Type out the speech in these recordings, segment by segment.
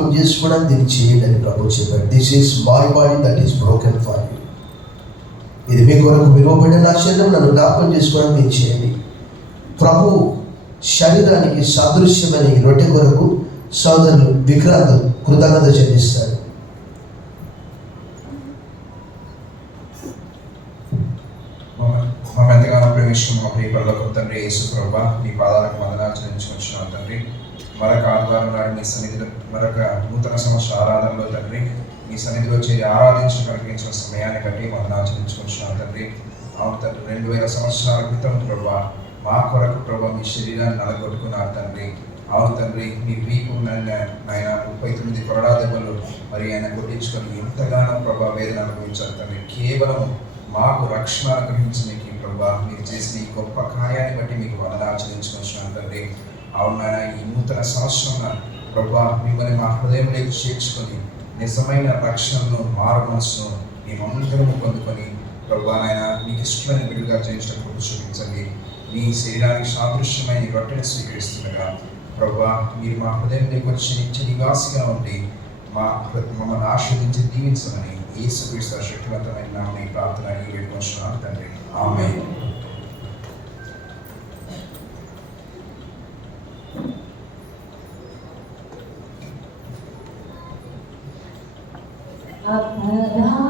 జ్ఞాపకం చేసుకోవడానికి దీన్ని చేయండి అని ప్రభు చెప్పాడు. This is my body that is broken for you. ఇది మీ కొరకు విలువబడిన నా శరీరం, నన్ను జ్ఞాపకం చేసుకోవడానికి దీన్ని చేయండి. ప్రభు శరీరానికి సాదృశ్యమైన ఈ రొట్టె కొరకు సోదరులు విక్రాంతు కృతజ్ఞత చెల్లిస్తారు. ఎంతగానో ప్రేమించిన మా ప్రియ పరలోక తండ్రి యేసు ప్రభువా, మీ పాదాలకు వందనాలు చెల్లించుకుంటున్నాం తండ్రి. మరొక ఆదివారం నాడు మీ సన్నిధిలో, మరొక నూతన సంవత్సర ఆరాధనలో తండ్రి మీ సన్నిధిలో చేరి ఆరాధించి కలిగించిన సమయాన్ని బట్టి వందనాలు చెల్లించుకుంటున్నాం తండ్రి. అవును తండ్రి, 2000 సంవత్సరాల క్రితం ప్రభువా మా కొరకు ప్రభువా మీ శరీరాన్ని నలగొట్టుకున్నారు తండ్రి. అవును తండ్రి, మీ వీపు ఆయన 39 కొరడా దెబ్బలు మరి ఆయన కొట్టించుకొని ఎంతగానో ప్రభా వేదన అనుభవించారు తండ్రి. కేవలం మాకు రక్షణ అనుగ్రహించడానికి ప్రభా మీరు చేసిన ఈ గొప్ప కార్యాన్ని బట్టి మీకు వందనాలు చెల్లించుకుంటున్నాను తండ్రి. అవునాయన, ఈ నూతన సంవత్సరం ప్రభా మిమ్మల్ని మా హృదయంలోకి చేర్చుకొని నిజమైన రక్షణను, మారు మనసును మేమందరము పొందుకొని ప్రభా నాయన మీకు ఇష్టమైన బిడ్డగా చేయించడం కృప చూపించండి. మీ శరీరానికి సాదృశ్యమైన ఈ రొట్టెను స్వీకరిస్తుండగా ప్రభా మీరు మా హృదయంలోకి వచ్చి నిత్య నివాసిగా ఉండి మమ్మల్ని ఆశీర్వదించి దీవించమని యేసుక్రీస్తు శక్తివంతమైన నామమున ఈ ప్రార్థన వేడుకొంచున్నాను తండ్రి. ఆమేన్.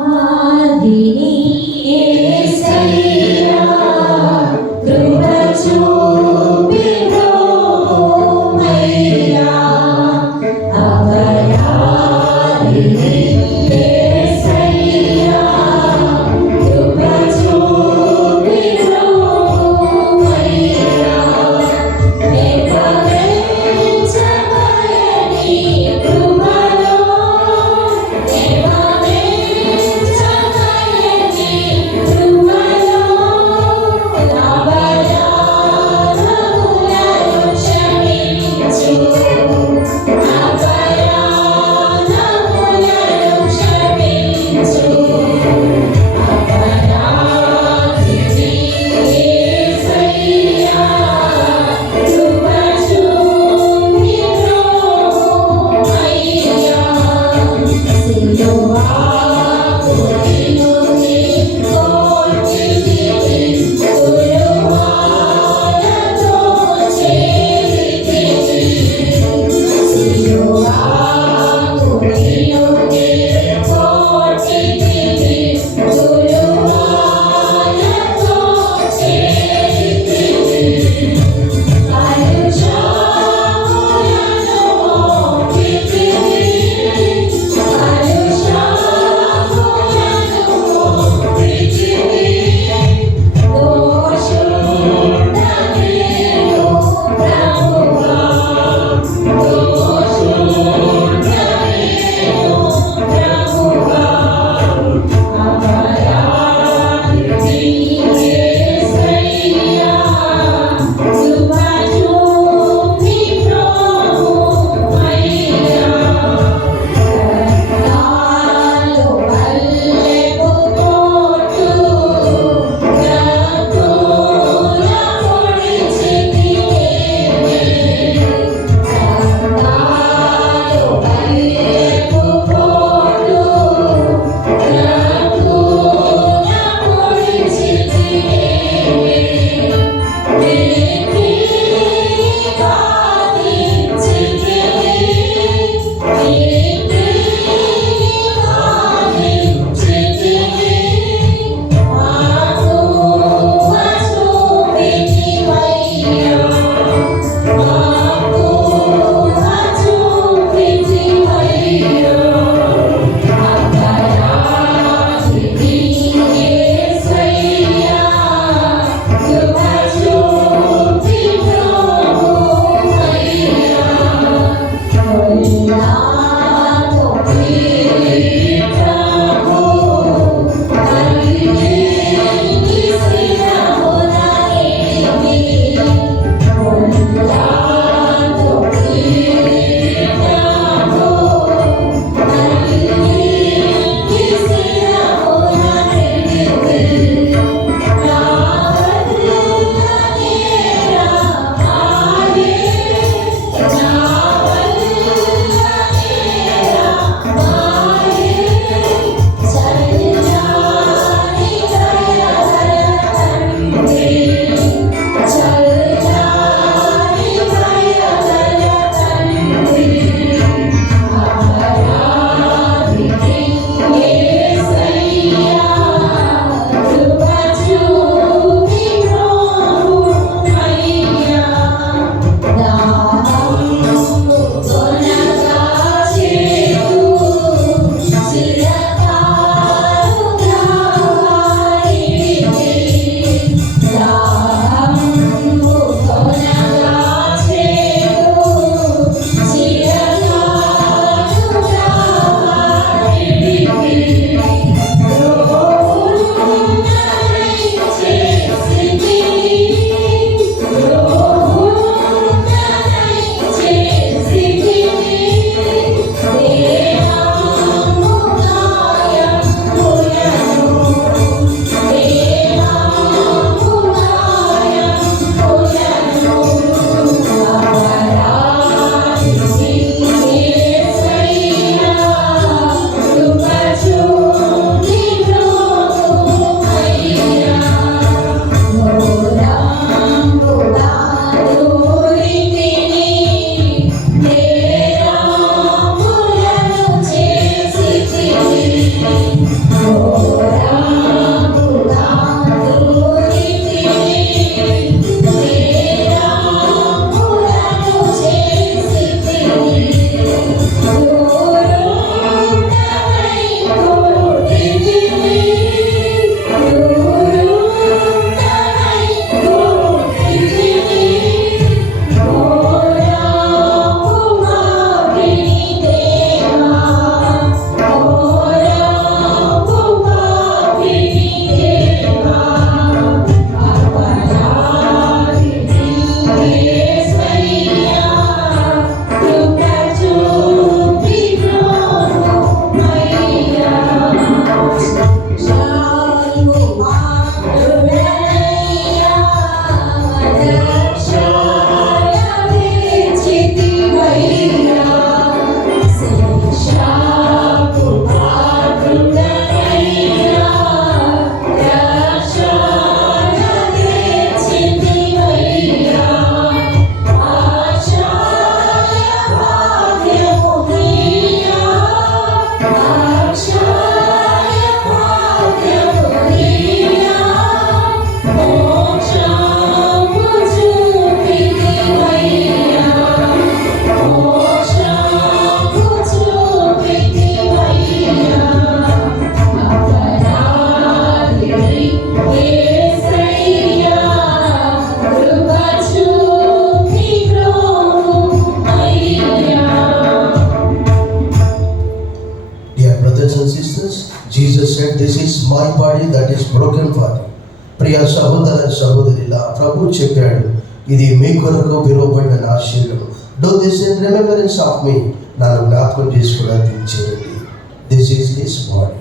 అపరాధిని యేసయ్యా కృప చూపి బ్రోమయ్యా. అపరాధిని యేసయ్యా కృప చూపి my body that is broken for you. ప్రియ సహోదర సహోదరిలా ప్రభు చెప్పాడు, ఇది మీ కొరకు విలువబడిన నా శరీరం. Do this in remembrance of me. నన్ను జ్ఞాపకం చేసుకోవడానికి చేయండి. This is his body.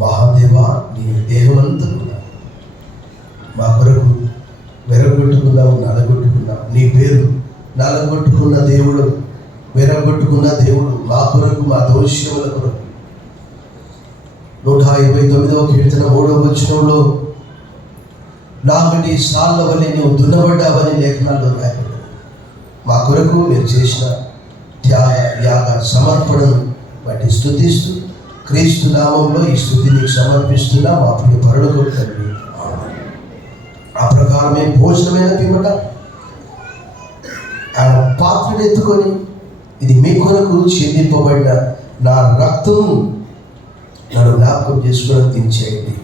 మహాదేవా, నీ దేహమంతా కూడా మా కొరకు వెరగొట్టుకున్నావు, నలగొట్టుకున్నావు. నీ పేరు నలగొట్టుకున్న దేవుడు, వెరగొట్టుకున్న దేవుడు మా కొరకు, మా దోషముల కొరకు. 129వ కీర్తన 3వ వచనంలో నాగటి సాళ్ళ వలె నువ్వు దున్నబడ్డావని లేఖనాల్లో రాయబడి, మా కొరకు మీరు చేసిన త్యాగ యాగ సమర్పణను బట్టి స్తుతిస్తూ క్రీస్తు నామంలో ఈ స్తుతిని సమర్పిస్తున్నా మా ప్రియ పరలోకపు తండ్రి. ఆ ప్రకారమే భోజనమైన పిమ్మట ఆయన పాత్రను ఎత్తుకొని, ఇది మీ కొరకు చెందింపబడిన నా రక్తము, నన్ను జ్ఞాపకం చేసుకోవడం తినిచేయండి.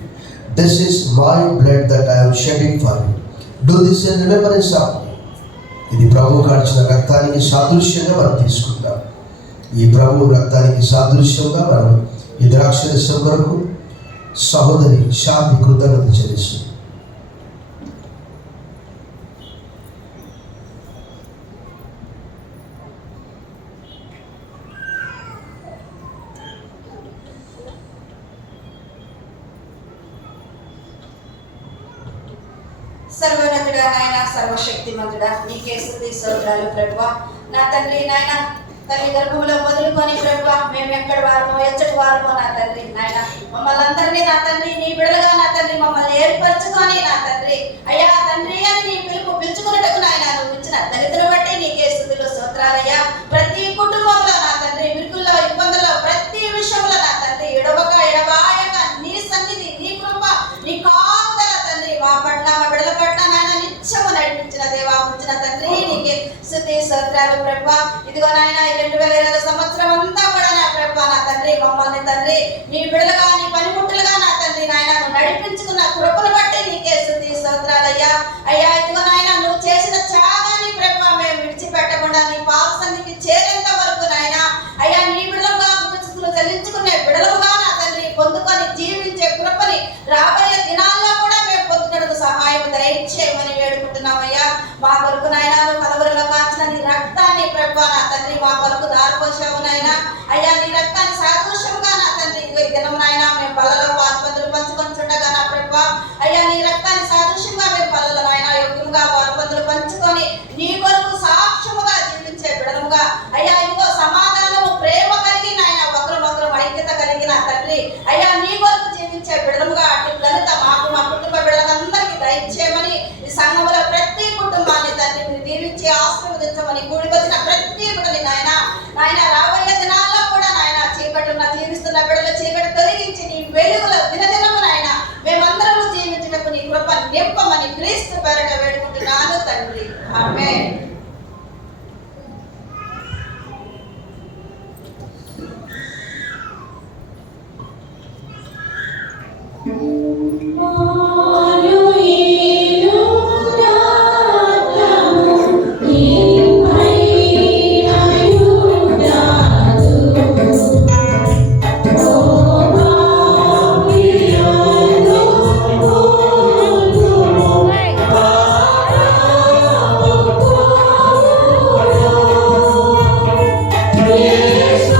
This is my blood that I am shedding for you. Do this in remembrance of me. ఇది ప్రభు కార్చిన రక్తానికి సాదృశ్యంగా మనం తీసుకుందాం. ఈ ప్రభు రక్తానికి సాదృశ్యంగా మనం ఈ ద్రాక్షరసం కొరకు సహోదరి శాంతి కృతజ్ఞత చెల్లిస్తుంది. సర్వోన్నతుడా నాయన, సర్వశక్తిమంతుడా, నీకే స్తుతి స్తోత్రాలు ప్రభువా. నా తండ్రి నాయన, తల్లి గర్భంలో మొదలుకొని ప్రభువా, మేము ఎక్కడి వారమో ఎచ్చటి వారమో నా తండ్రి నాయన, మమ్మల్ని అందరినీ నా తండ్రి నీ బిడ్డలుగా నా తండ్రి మమ్మల్ని ఏర్పరచుకొని నా తండ్రి అయ్యా తండ్రి అని నీ పిలుపు పిలుచుకున్నట్టుకు నాయన నువ్వు ఇచ్చిన దళితులు బట్టి నీకే స్తుతులు స్తోత్రాలయ్యా. ప్రతి కుటుంబంలో నా తండ్రి విరుకుల్లో, ఇబ్బందుల్లో, ప్రతి విషయంలో నా తండ్రి ఎడబాయక నీ సన్నిధి, నీ కృప, నీ కాపుదల తండ్రి మా పట్ల, మా బిడ్డల పట్ల నాయన నిత్యము నడిపించిన దేవా, ఉంచిన తండ్రి నీకే స్తుతి స్తోత్రాలు ప్రభువా. ఇదిగో నాయన ఈ 2020 సంవత్సరం అంతా కూడా నా ప్రభువా నా తండ్రి మమ్మల్ని తండ్రి నీ బిడ్డలుగా, నీ పనిముట్టులుగా నా తండ్రి నాయన నువ్వు నడిపించుకున్న కృపను బట్టి నీకే స్తుతి స్తోత్రాలయ్యా. అయ్యా ఇదిగో నాయన నువ్వు చేసిన త్యాగాన్ని ప్రభువా మేము విడిచిపెట్టకుండా నీ పాదసన్నిధికి చేరేంత వరకు నాయన అయ్యా నీ బిడ్డలుగా చెల్లించుకునే బిడ్డలుగా నా తండ్రి పొందుకొని జీవించే కృపని రాబోయే దినాల్లో కూడా మేము పొందుటకు సహాయం దయచేయమని వేడుకుంటున్నామయ్యా. మా కొరకు నాయన కలవరిలో కాచిన నీ రక్తాన్ని ప్రభువా నా తండ్రి మా కొరకు దారిపోసావు నాయన. అయ్యా నీ రక్తాన్ని సాదృశ్యంగా నా తండ్రి ఈ దినం నాయన మేము పళ్ళలో పాత్పత్రులు పంచుకొని చుండగా నా ప్రభువా అయ్యా నీ రక్తాన్ని సాదృశ్యంగా మేము పళ్ళలో నాయన యోగ్యంగా పాత్పత్రులు పంచుకొని నీ కొరకు సాక్ష్యముగా జీవించే బిడముగా అయ్యా ఇదిగో సమాధానము, ప్రేమ కలిగి నాయన ఒకరు ఐక్యత కలిగిన తండ్రి అయ్యా నీ కొరకు జీవించే బిడముగా అటు ఘనత మాకు, మా కుటుంబ బిడ్డలందరికీ దయచేయమని, ఈ సంఘంలో ప్రతి కుటుంబాన్ని తండ్రి మీరు దీవించి ఆశీర్వదించమని, కూడి వచ్చిన ప్రతి బిడ్డని నాయన రాబోయే దినాల్లో కూడా నాయన చీకటున్న జీవిస్తున్న బిడ్డలు చీకటి తొలగించి నీ వెలుగులో దినదినము నాయన మేమందరము జీవించుటకు నీ కృప నింపమని క్రీస్తు పేరిట వేడుకుంటున్నాను తండ్రి. ఆమేన్. Yes,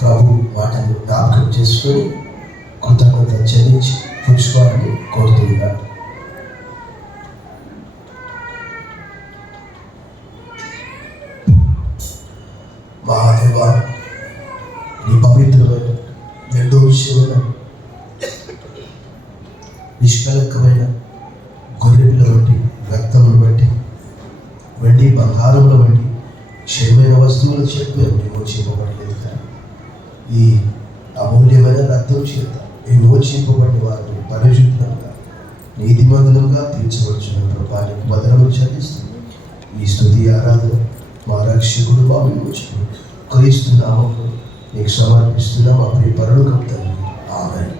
ప్రభు మాటను జ్ఞాపకం చేసుకొని కృతజ్ఞత చెల్లించి పుచ్చుకోవాలని కోరుతున్నాను. మహాదేవ, నీ పవిత్రమైన నిర్దోషమైన నిష్కలంకమైన గొర్రెపిల్ల బట్టి, రక్తమును బట్టి, వెండి బంగారముల బట్టి, క్షయమైన వస్తువుల చేత విమోచింపబడలేదు. కానీ ఈ అమూల్యమైన రక్తం చేత విమోచింపబడిన వారిని పరిశుద్ధంగా నీతిమంతులుగా తీర్చవచ్చున ప్రభానికి బదనము చెల్లిస్తుంది. ఈ స్తుతి ఆరాధన మా రక్షకుడు, మా విమోచకుడు క్రీస్తు నామములో నీకు సమర్పిస్తున్నా మా ప్రియ పరలోకపు తండ్రి. ఆమేన్.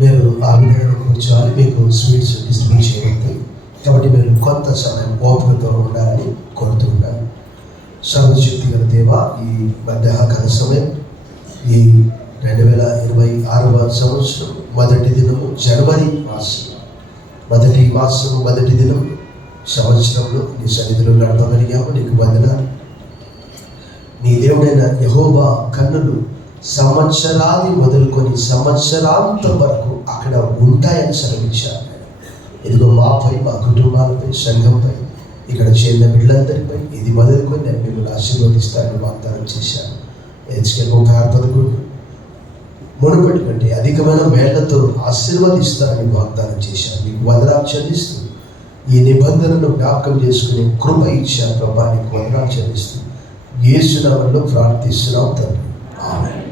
మీరు ఆ విధంగా కూర్చోవాలి. మీకు స్వీట్స్ డిస్ట్రిబ్యూట్ చేయబడతాయి కాబట్టి మీరు కొంత సమయం ఓపికతో ఉండాలని కోరుతున్నాను. సర్వశక్తి గల దేవ, ఈ మధ్యాహ్నకాల సమయం ఈ 2026వ సంవత్సరం మొదటి దినము జనవరి మాసం, మొదటి దినం సంవత్సరంలో నీ సన్నిధిలో నడపగలిగాము. నీకు వందనాలు. నీ దేవుడైన యెహోవా కన్నులు సంవత్సరాది మొదలుకొని సంవత్సరాంతం వరకు అక్కడ ఉంటాయని సెలవించాను. ఇదిగో మాపై, మా కుటుంబాలపై, సంఘంపై, ఇక్కడ చేరిన బిడ్డలందరిపై ఇది మొదలుకొని నేను మిమ్మల్ని ఆశీర్వదిస్తానని వాగ్దానం చేశాను. హెచ్కెల్ 36:11 మునుపటి కంటే అధికమైన మేళ్లతో ఆశీర్వదిస్తానని వాగ్దానం చేశాను. మీకు వందనాలు చెల్లిస్తూ ఈ నిబంధనను జ్ఞాపకం చేసుకునే కృప ఇచ్చాను ప్రభా. నీకు వందనాలు చెల్లిస్తూ యేసు నామములో ప్రార్థిస్తున్నాం తండ్రి. ఆమేన్.